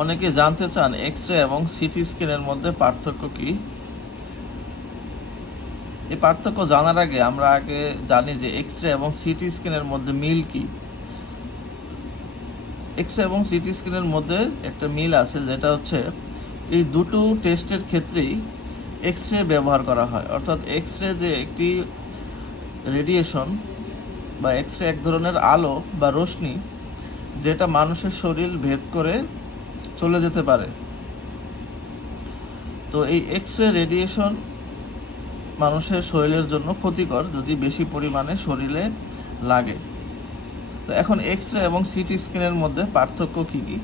অনেকে জানতে চান এক্স রে এবং সিটি স্ক্যানের মধ্যে পার্থক্য কি। এই পার্থক্য জানার আগে আমরা জানি যে এক্স রে এবং সিটি স্ক্যানের মধ্যে মিল কি। এক্স রে এবং সিটি স্ক্যানের মধ্যে একটা মিল আছে, যেটা হচ্ছে এই দুটো টেস্টের ক্ষেত্রেই এক্স রে ব্যবহার করা হয়। অর্থাৎ এক্স রে যে একটি রেডিয়েশন বা এক্স রে এক ধরনের আলো বা রশ্মি, যেটা মানুষের শরীর ভেদ করে চলে যেতে পারে। তো এই এক্স রে রেডিয়েশন মানুষের শরীরের জন্য ক্ষতিকর যদি বেশি পরিমাণে শরীরে লাগে। তো এখন এক্স রে এবং সিটি স্ক্যানের মধ্যে পার্থক্য কী কী?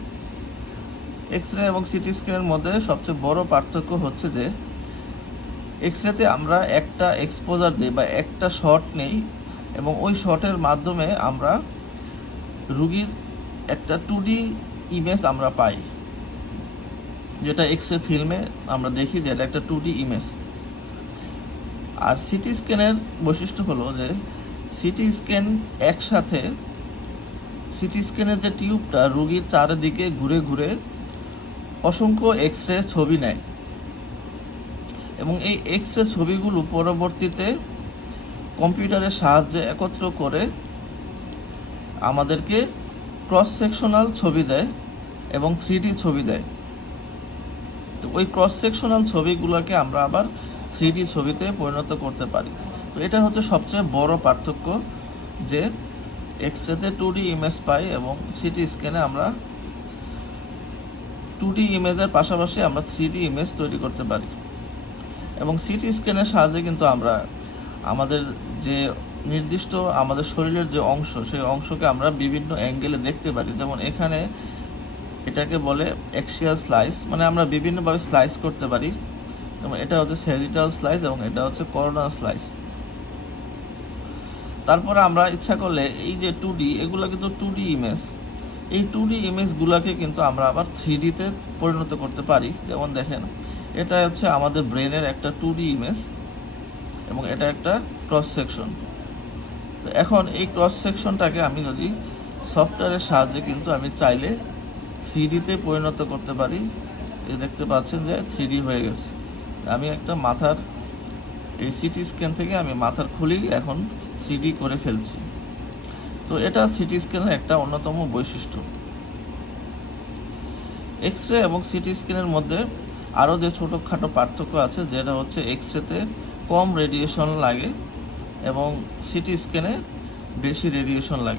এক্স রে এবং সিটি স্ক্যানের মধ্যে সবচেয়ে বড় পার্থক্য হচ্ছে যে এক্স রেতে আমরা একটা এক্সপোজার দিই বা একটা শট নেই, এবং ওই শটের মাধ্যমে আমরা রুগীর একটা 2D ইমেজ আমরা পাই, যেটা এক্স রে ফিল্মে আমরা দেখি যে এটা একটা 2D ইমেজ। আর সিটি স্ক্যানের বৈশিষ্ট্য হলো যে সিটি স্ক্যান একসাথে, সিটি স্ক্যানের যে টিউবটা রুগীর চারিদিকে ঘুরে ঘুরে অসংখ্য এক্স রে ছবি নেয়, এবং এই এক্স রে ছবিগুলো পরবর্তীতে কম্পিউটারের সাহায্যে একত্র করে আমাদেরকে ক্রস সেকশনাল ছবি দেয় এবং 3D ছবি দেয়। তো ওই ক্রস সেকশনাল ছবিগুলোকে আমরা আবার 3D ছবিতে পরিণত করতে পারি। তো এটা হচ্ছে সবচেয়ে বড় পার্থক্য, যে এক্স রেতে 2D ইমেজ পাই এবং সিটি স্ক্যানে আমরা 2D ইমেজের পাশাপাশি আমরা 3D ইমেজ তৈরি করতে পারি। এবং সিটি স্ক্যানের সাহায্যে কিন্তু আমরা আমাদের যে নির্দিষ্ট আমাদের শরীরের যে অংশ, সেই অংশকে আমরা বিভিন্ন অ্যাঙ্গেলে দেখতে পারি। যেমন এখানে এটাকে বলে অ্যাক্সিয়াল স্লাইস, মানে আমরা বিভিন্নভাবে স্লাইস করতে পারি। যেমন এটা হচ্ছে স্যাজিটাল স্লাইস এবং এটা হচ্ছে করোনাল স্লাইস। তারপরে আমরা ইচ্ছা করলে এই যে 2D, এগুলো কিন্তু 2D ইমেজ, এই 2D ইমেজগুলোকে কিন্তু আমরা আবার 3Dতে পরিণত করতে পারি। যেমন দেখেন, এটা হচ্ছে আমাদের ব্রেনের একটা 2D ইমেজ এবং এটা একটা ক্রস সেকশন। তো এখন এই ক্রস সেকশনটাকে আমি যদি সফটওয়্যারের সাহায্যে কিন্তু আমি চাইলে 3Dতে পরিণত করতে পারি। এই দেখতে পাচ্ছেন যে 3D হয়ে গেছে। আমি একটা মাথার এই সিটি স্ক্যান থেকে আমি মাথার খুলি এখন 3D করে ফেলছি। তো এটা সিটি স্ক্যানের একটা অন্যতম বৈশিষ্ট্য। এক্স রে এবং সিটি স্ক্যানের মধ্যে আরও যে ছোটোখাটো পার্থক্য আছে, যেটা হচ্ছে এক্স রেতে কম রেডিয়েশন লাগে এবং সিটি স্ক্যানে বেশি রেডিয়েশন লাগে।